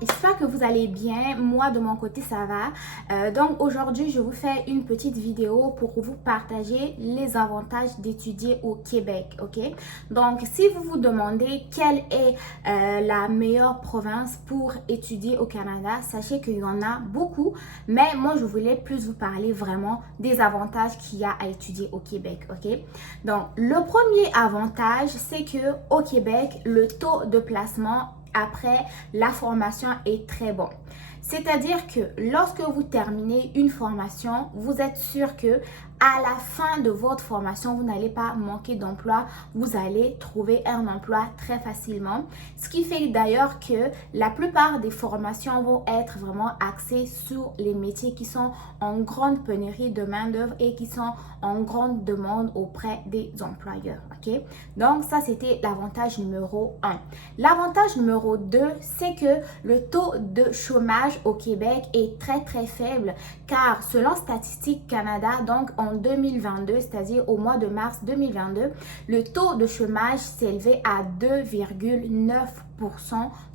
j'espère que vous allez bien. Moi, de mon côté, ça va. Donc, aujourd'hui, je vous fais une petite vidéo pour vous partager les avantages d'étudier au Québec, ok? Donc, si vous vous demandez quelle est la meilleure province pour étudier au Canada, sachez qu'il y en a beaucoup, mais moi, je voulais plus vous parler vraiment des avantages qu'il y a à étudier au Québec, ok? Donc, le premier avantage, c'est que au Québec, le taux de placement après la formation est très bon. C'est-à-dire que lorsque vous terminez une formation, vous êtes sûr que à la fin de votre formation, vous n'allez pas manquer d'emploi, vous allez trouver un emploi très facilement. Ce qui fait d'ailleurs que la plupart des formations vont être vraiment axées sur les métiers qui sont en grande pénurie de main-d'œuvre et qui sont en grande demande auprès des employeurs. Ok? Donc, ça, c'était l'avantage numéro 1. L'avantage numéro 2, c'est que le taux de chômage au Québec est très faible car selon Statistique Canada, donc en 2022, c'est-à-dire au mois de mars 2022, le taux de chômage s'élevait à 2,9%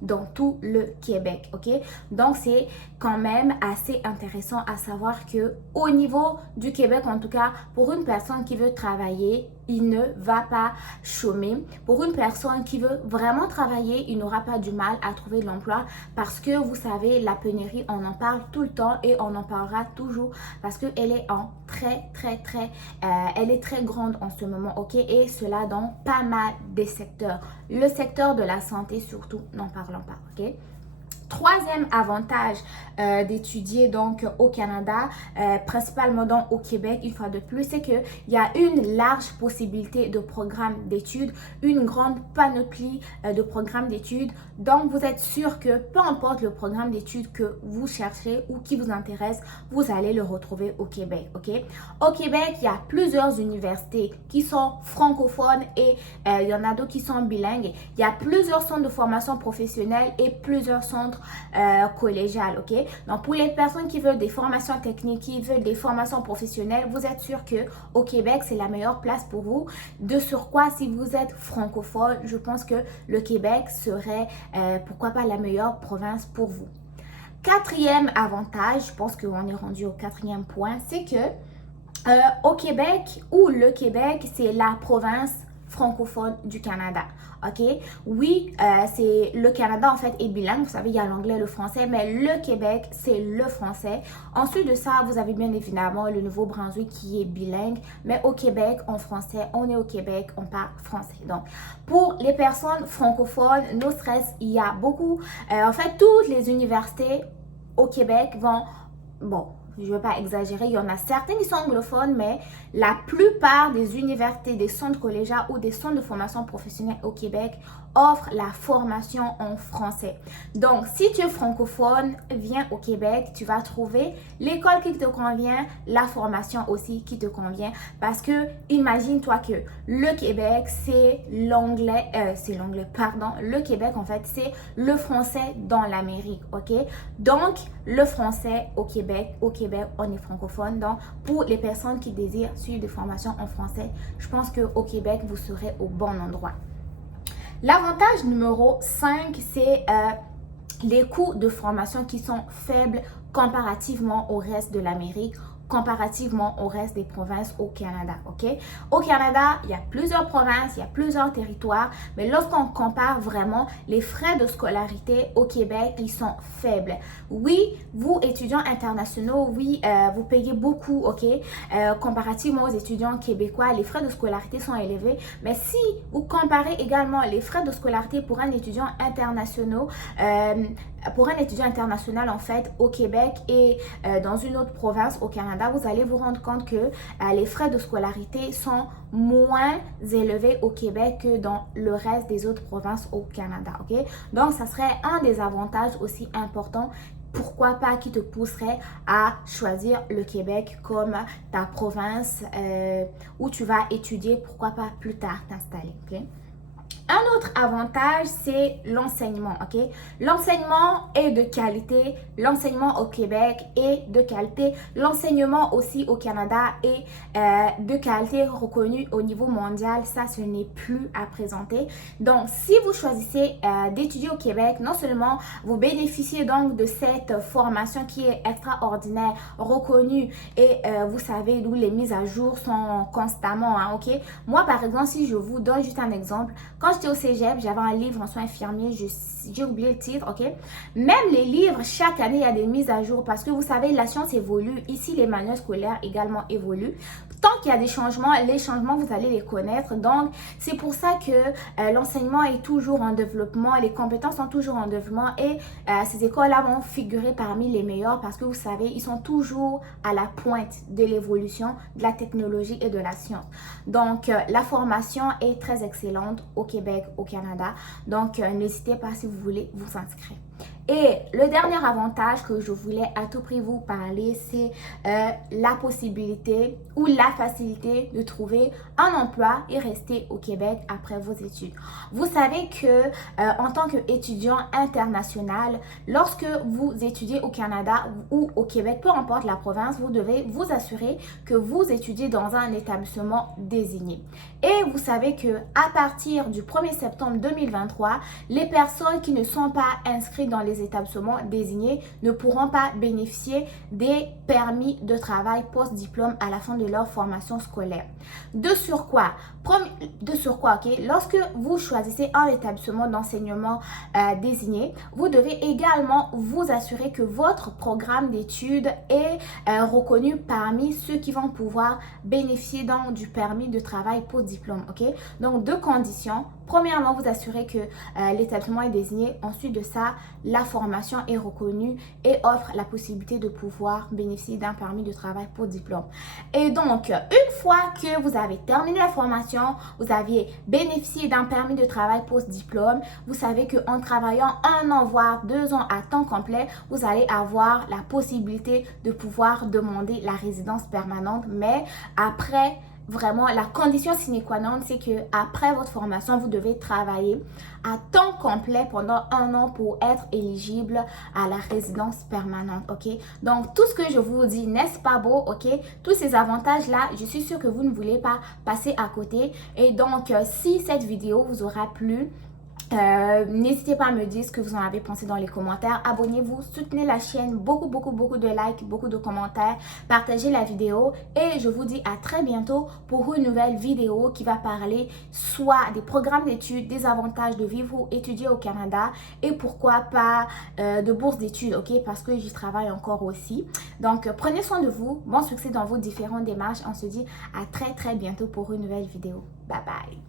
dans tout le Québec, ok? Donc, c'est quand même assez intéressant à savoir que au niveau du Québec, en tout cas, pour une personne qui veut travailler, il ne va pas chômer. Pour une personne qui veut vraiment travailler, il n'aura pas du mal à trouver de l'emploi parce que vous savez, la pénurie, on en parle tout le temps et on en parlera toujours parce qu'elle est en elle est très grande en ce moment, ok? Et cela dans pas mal des secteurs. Le secteur de la santé surtout, n'en parlons pas, ok? Troisième avantage d'étudier donc au Canada, principalement donc au Québec, une fois de plus, c'est qu'il y a une large possibilité de programmes d'études, une grande panoplie de programmes d'études. Donc, vous êtes sûr que peu importe le programme d'études que vous cherchez ou qui vous intéresse, vous allez le retrouver au Québec, ok? Au Québec, il y a plusieurs universités qui sont francophones et il y en a d'autres qui sont bilingues. Il y a plusieurs centres de formation professionnelle et plusieurs centres collégiales, ok? Donc, pour les personnes qui veulent des formations techniques, qui veulent des formations professionnelles, vous êtes sûr que au Québec, c'est la meilleure place pour vous. De surcroît, si vous êtes francophone, je pense que le Québec serait, pourquoi pas, la meilleure province pour vous. Quatrième avantage, je pense qu'on est rendu au quatrième point, c'est que au Québec, ou le Québec, c'est la province francophone du Canada, ok? Oui, c'est le Canada en fait est bilingue, vous savez, il y a l'anglais et le français, mais le Québec, c'est le français. Ensuite de ça, vous avez bien évidemment le Nouveau-Brunswick qui est bilingue, mais au Québec, en français, on est au Québec, on parle français. Donc, pour les personnes francophones, no stress, il y a beaucoup, en fait, toutes les universités au Québec vont, bon, je ne veux pas exagérer, il y en a certaines qui sont anglophones, mais la plupart des universités, des centres collégiaux ou des centres de formation professionnelle au Québec offrent la formation en français. Donc, si tu es francophone, viens au Québec, tu vas trouver l'école qui te convient, la formation aussi qui te convient. Parce que, imagine-toi que le Québec, le Québec, en fait, c'est le français dans l'Amérique, ok? Donc, le français au Québec, on est francophone. Donc, pour les personnes qui désirent suivre des formations en français, je pense qu'au Québec, vous serez au bon endroit. L'avantage numéro 5, c'est les coûts de formation qui sont faibles comparativement au reste de l'Amérique, comparativement au reste des provinces au Canada, ok? Au Canada, il y a plusieurs provinces, il y a plusieurs territoires, mais lorsqu'on compare vraiment les frais de scolarité au Québec, ils sont faibles. Oui, vous, étudiants internationaux, oui, vous payez beaucoup, ok? Comparativement aux étudiants québécois, les frais de scolarité sont élevés, mais si vous comparez également les frais de scolarité pour un étudiant international, en fait, au Québec et dans une autre province au Canada, vous allez vous rendre compte que les frais de scolarité sont moins élevés au Québec que dans le reste des autres provinces au Canada, ok? Donc, ça serait un des avantages aussi importants, pourquoi pas, qui te pousserait à choisir le Québec comme ta province où tu vas étudier, pourquoi pas plus tard t'installer, ok? Un autre avantage, c'est l'enseignement, ok? L'enseignement est de qualité, l'enseignement au Québec est de qualité, l'enseignement aussi au Canada est de qualité reconnue au niveau mondial. Ça, ce n'est plus à présenter. Donc, si vous choisissez d'étudier au Québec, non seulement vous bénéficiez donc de cette formation qui est extraordinaire, reconnue et vous savez d'où les mises à jour sont constamment, hein, ok? Moi, par exemple, si je vous donne juste un exemple, quand j'étais au cégep, j'avais un livre en soins infirmiers, j'ai oublié le titre, ok? Même les livres, chaque année, il y a des mises à jour parce que vous savez, la science évolue. Ici, les manuels scolaires également évoluent. Tant qu'il y a des changements, les changements, vous allez les connaître. Donc, c'est pour ça que l'enseignement est toujours en développement, les compétences sont toujours en développement et ces écoles-là vont figurer parmi les meilleures parce que vous savez, ils sont toujours à la pointe de l'évolution, de la technologie et de la science. Donc, la formation est très excellente au Québec, au Canada. Donc, n'hésitez pas si vous voulez vous inscrire. Et le dernier avantage que je voulais à tout prix vous parler, c'est la possibilité ou la facilité de trouver un emploi et rester au Québec après vos études. Vous savez que en tant qu'étudiant international, lorsque vous étudiez au Canada ou au Québec, peu importe la province, vous devez vous assurer que vous étudiez dans un établissement désigné. Et vous savez que à partir du 1er septembre 2023, les personnes qui ne sont pas inscrites dans les établissements désignés ne pourront pas bénéficier des permis de travail post-diplôme à la fin de leur formation scolaire. De surcroît, ok, lorsque vous choisissez un établissement d'enseignement désigné, vous devez également vous assurer que votre programme d'études est reconnu parmi ceux qui vont pouvoir bénéficier donc du permis de travail post-diplôme, ok? Donc, deux conditions. Premièrement, vous assurez que l'établissement est désigné. Ensuite de ça, la formation est reconnue et offre la possibilité de pouvoir bénéficier d'un permis de travail pour diplôme. Et donc, une fois que vous avez terminé la formation, vous aviez bénéficié d'un permis de travail post-diplôme, vous savez qu'en travaillant 1 an, voire 2 ans à temps complet, vous allez avoir la possibilité de pouvoir demander la résidence permanente. Mais après, vraiment, la condition sine qua non, c'est que après votre formation, vous devez travailler à temps complet pendant 1 an pour être éligible à la résidence permanente, ok? Donc, tout ce que je vous dis, n'est-ce pas beau, ok? Tous ces avantages-là, je suis sûre que vous ne voulez pas passer à côté. Et donc, si cette vidéo vous aura plu, n'hésitez pas à me dire ce que vous en avez pensé dans les commentaires. Abonnez-vous, soutenez la chaîne, beaucoup de likes, beaucoup de commentaires, partagez la vidéo et je vous dis à très bientôt pour une nouvelle vidéo qui va parler soit des programmes d'études, des avantages de vivre ou étudier au Canada et pourquoi pas de bourse d'études, ok, parce que j'y travaille encore aussi. Donc prenez soin de vous, bon succès dans vos différentes démarches. On se dit à très bientôt pour une nouvelle vidéo. Bye bye.